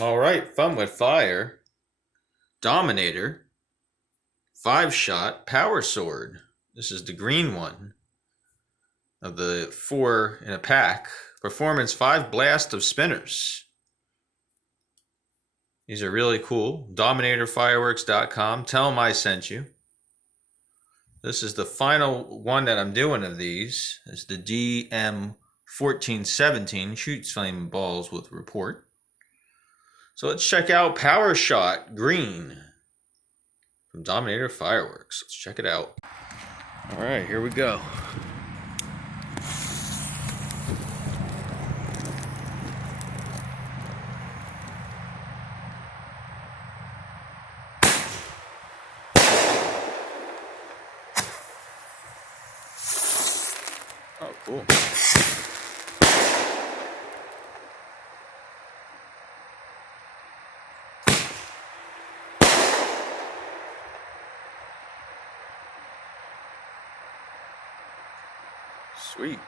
All right, fun with fire. Dominator, 5-shot power sword. This is the green one of the 4 in a pack. Performance 5 blast of spinners. These are really cool. DominatorFireworks.com. Tell them I sent you. This is the final one that I'm doing of these. It's the DM1417. Shoots flame balls with report. So let's check out Power Shot Green from Dominator Fireworks. Let's check it out. All right, here we go. Oh, cool. Sweet.